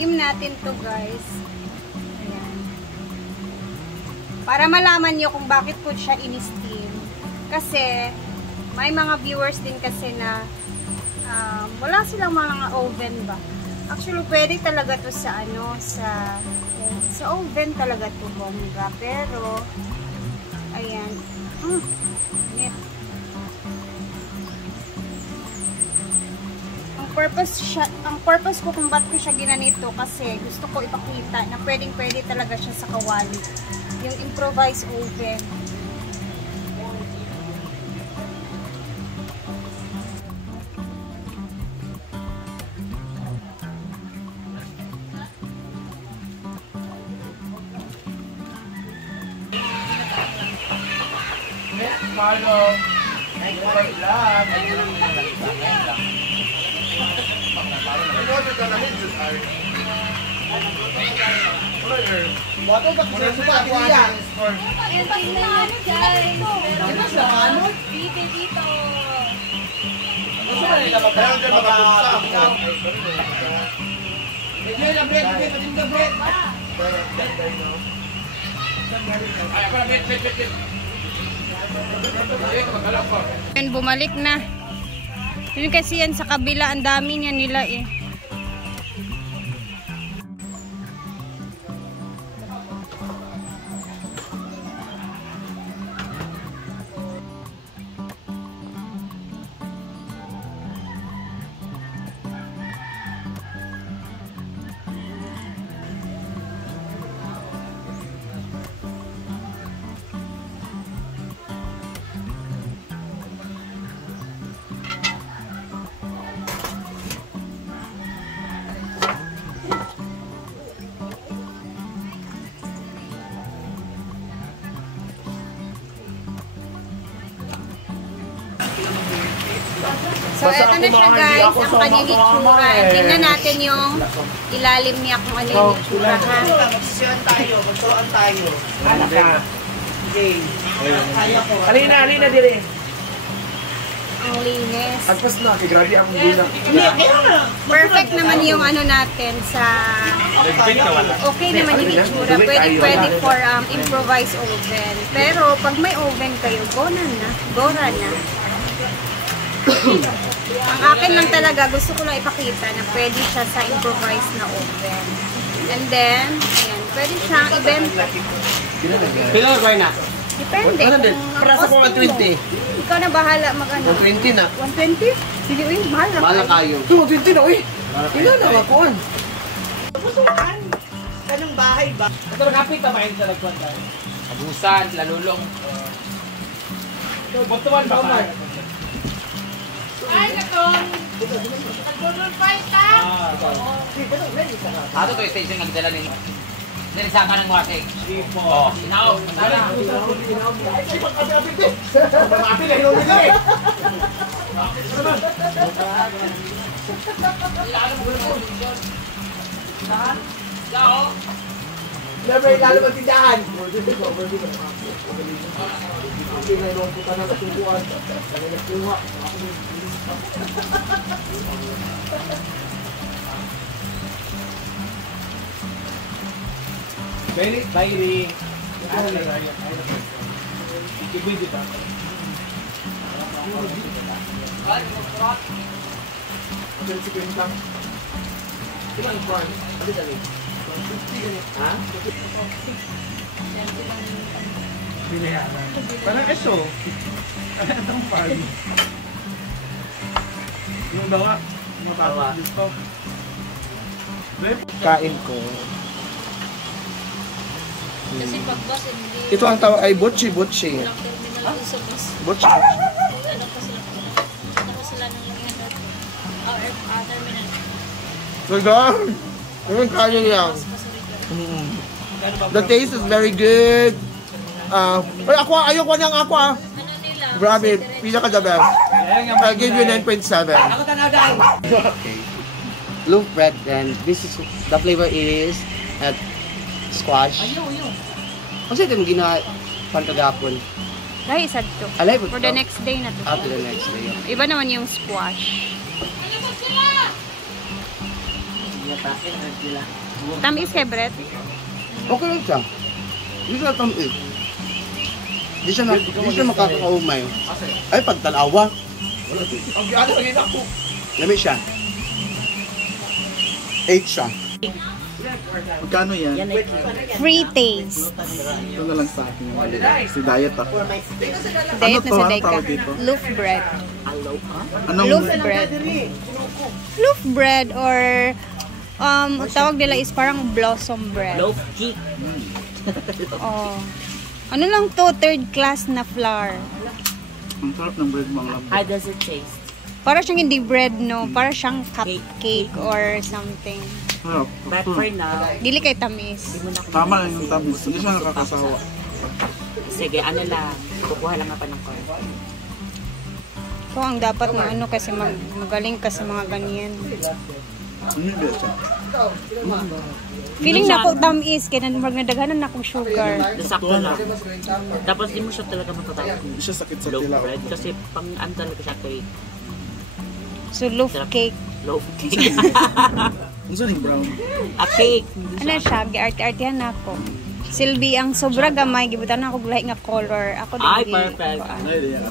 I-steam natin to guys. Ayan. Para malaman nyo kung bakit ko siya in-steam. Kasi, may mga viewers din kasi na wala silang mga oven ba. Actually, pwede talaga to sa ano, sa oven talaga to bongga. Pero, ayan. Ang purpose ko kung ba't ko siya ginanito kasi gusto ko ipakita na pwedeng-pwede talaga siya sa kawali. Yung improvised oven. Marlo, ay kuray lang. Bato ba kung sa pagkuhan? Dito. Gusto mo nila magpapagpunta? Bread, patin ka bread. Ay, ako na bread. Yan, bumalik na. Yun kasi yan sa kabila, ang dami niya nila eh. So, eto na siya guys, ang kanyang itsura. Tingnan natin yung ilalim niya kung ano yung itsura ha. Magtuan tayo. Ano ka? Okay. Halina dire. Ang linis. Agpas na, grabe ang dula. Perfect naman yung ano natin sa... Okay naman yung itsura. Pwede for improvised oven. Pero pag may oven kayo, gora na. Ang akin lang talaga, gusto ko lang ipakita na pwede siya sa improvised na oven. And then, ayan, pwede siyang ibenta. Kailan na na? Depende. Para sa 120. Ikaw na bahala mag-ano. 120 na. 120? Sige, uy, mahal na. Mahal na kayo. 120 na, uy. Ilan na, makuhan. Kanong bahay ba? Ito nakapit na main sa lagpuan tayo. Abusan, lalulong. Butuan ba ba? Ay, katong! Nag-doodle fight ka? Ato to station nga gidala ni. Dili sa kanang wasig. Oh, sinaw. Tara. Mati na hinuwi na eh. Saan? Sao? Never lalo magtindahan. Okay na yung puta na natubuan. Nagkuha. Bairi. Ikibuy dito. Si Quintang. Ilang buwan? Ano dali? Ha? Binayaran. Parang eso. Itong party. Yung dawa. Matapos dito. Kain ko. Kasi pagbas, hindi. Ito ang tawag ay butchi. Walang terminal dun sa bus. Butchi. Ano pa sila ng lagyan natin? Terminal. Ganda. Yung kaya niya. Mas pasarigan. The taste is very good. Ay, ayoko ng aqua. Ano nila? Grabe, pinaka the best. I'll give you 9.7. Okay. Loaf bread, and this is the flavor is at squash. Kasi ito yung ginawa kagapon. Dahil isa to. Alay, For the next day na to. After the next day. Iba naman yung squash. Tamis kay Brett. Okay lang siya. Hindi siya tamis. Hindi siya makakaumay. Ay, pagtalawa. Lamig siya. 8 siya. Magkano yan? Free taste. Ito na lang sa akin. Si diet ako. Diet na to? sa Anong Daika. tawag dito? Loaf bread. Anong Loaf bread. Loaf bread or tawag nila is parang blossom bread. Loaf cake. Oh. Ano lang to, third class na flour. Ang sarap ng bread mo ang lambot. How does it taste? Para siyang hindi bread, no? Para siyang cupcake or something. Sarap. But for now, Dili kay tamis. Tama lang yung tamis. Hindi siya nakakasawa. sige, ano lang, kukuha lang ako ng corn. Ito ang dapat na ano kasi magaling ka sa mga ganyan. Hindi siya. Feeling na ako tamis, kaya nagdaghanan na akong sugar. Sakto lang. Tapos di mo siya talaga matatawag. Hindi siya sakit sa Loaf tila. bread. Kasi pang ano talaga siya cake. So, loaf cake. Loaf cake. Ang saan yung brown? A cake. Ano siya, giarte-artehan na ako. Silbi, ang sobra gamay, gibutan na ako lahi nga color. Ako din Ay, gi- perfect. Ay, di yan.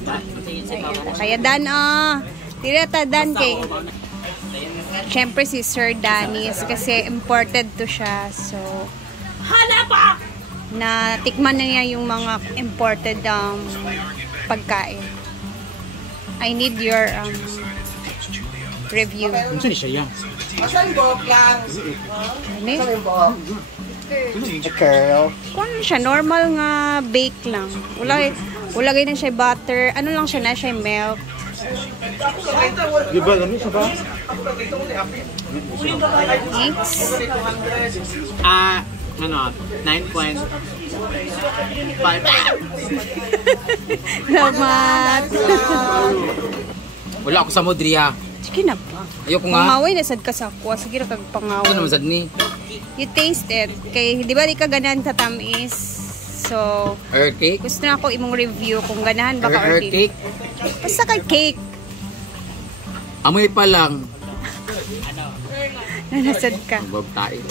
Kaya Dan, tira ta Dan kay. Siyempre si Sir Danis kasi imported to siya. So, Hala pa! na tikman na niya yung mga imported pagkain. I need your review. Ano siya yan? Asan buhok lang? Ano? Yung buhok? Curl. Kung ano siya, normal nga bake lang. Wala ganyan siya butter. Ano lang siya na siya milk. Di ba? Ano siya ba? Eggs. Ano? 9.5. Salamat. Wala ako sa Modria. Sige na ba? Ayoko nga. Pangaway na sad ka sa kuha. Sige na kag Ano pangaway. naman sad ni? You taste it. Kay, di ba di ka ganahan sa tamis? So, Earth cake? gusto na ako imong review kung ganahan ba ka or Earth di. cake? Basta kay cake. Amoy pa lang. Nanasad ka. Bob tayo.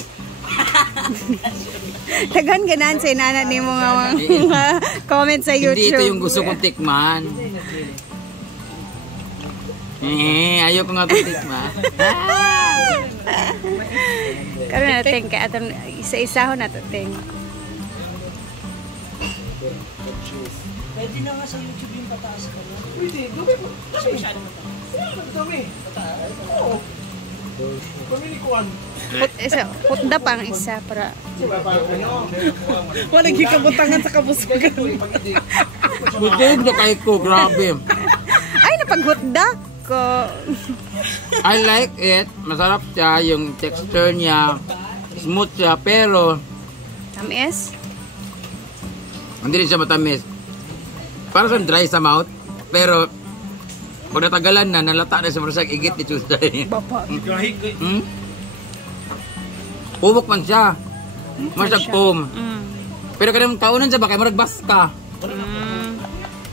Tagan ganahan sa inana ni mo nga mga comment sa YouTube. Hindi ito yung gusto kong tikman. Ayoko nga itong tikman. Karon natin kay aton isa-isa ho nato ting. Pwede na nga sa YouTube yung pataas ka na. Pwede. Dumi mo. Dumi. Oo. Pamili ko ano. Putda pa ang isa para Walang gikabutangan sa kabusugan. Buti na kayo ko, grabe. ay napaghutda ko. I like it. Masarap siya, yung texture niya. Smooth siya, pero Tamis. hindi rin siya matamis. Para siyang dry sa mouth. Pero pag natagalan na, nalata na sa marasag igit ni Tuesday. Baba. Hmm? Pumok man siya. Masag foam. Pero kanang kaunan siya ba, kaya maragbas ka.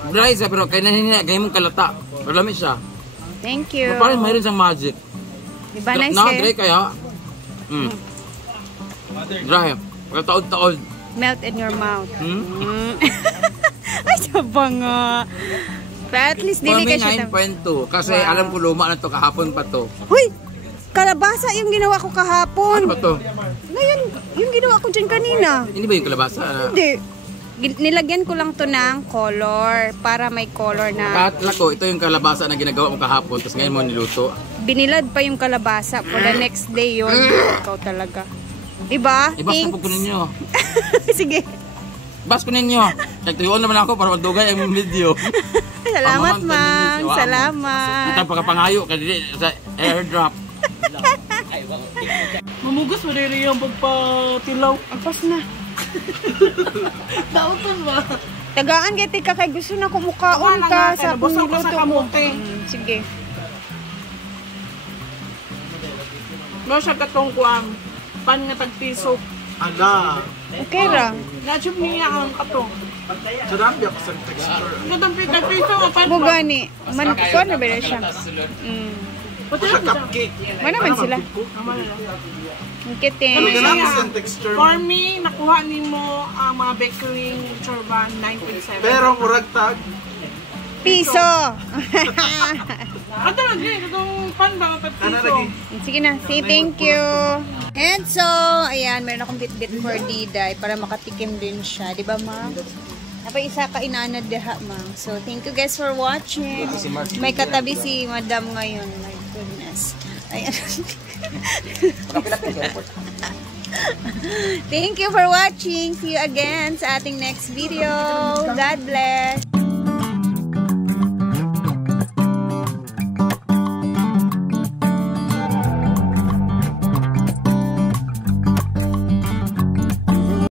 Dry siya, pero kaya nahinina, kaya mong kalata. Malamit siya. Thank you. Pero parang mayroon siyang magic. Di ba nice Dry kayo? kaya. Dry. Pagka taod-taod. Melt in your mouth. Hmm? Ay, saba nga. Pero at least For dili me, ka siya. 9.2. Kasi Wow. alam ko luma na to kahapon pa to. Huy! Kalabasa yung ginawa ko kahapon. Ano ba to? Ngayon, yung ginawa ko dyan kanina. Hindi ba yung kalabasa? Hindi. Nilagyan ko lang to ng color para may color na Katla ko, ito yung kalabasa na ginagawa mo kahapon. Tapos ngayon mo niluto. binilad pa yung kalabasa for the next day yun. Ikaw talaga. Diba? Ibas na po ko ninyo. Sige. Ibas ko ninyo. Nagtuyoon naman ako para magdugay ang video. Salamat, Pamamang Mang. minutes, Salamat. Ito pagkapangayo kasi sa airdrop. Mamugos mo rin yung pagpatilaw. Apas na. Dautan ba? Tagaan kay tika kay gusto na kumukaon ka sa Nabusog ka sa pangluto mo. kamote. Sige. Mo siya katong kuang pan nga tagpiso. Ala. Okay ra. Nachub niya ang katong. Sarap ako sa texture. Katong tagpiso pan. Bugani. Man ko na ba siya? Pati Sa lang siya. cupcake. Ano naman sila? Tama na lang. Ang kitin. Ano Kaya, ganapis ang texture? For me, nakuha ni mo ang mga bakery chorban 9.7. Pero murag tag. Piso! Ato lang din, itong pan ba Ano piso. lagi? Sige na, say thank you. And so, ayan, meron akong bit-bit for Diday para makatikim din siya. Di ba, ma'am? Napay isa ka inanad deha, ma'am. So, thank you guys for watching. May katabi si Madam ngayon. My goodness. Ayan. Thank you for watching. See you again sa ating next video. God bless.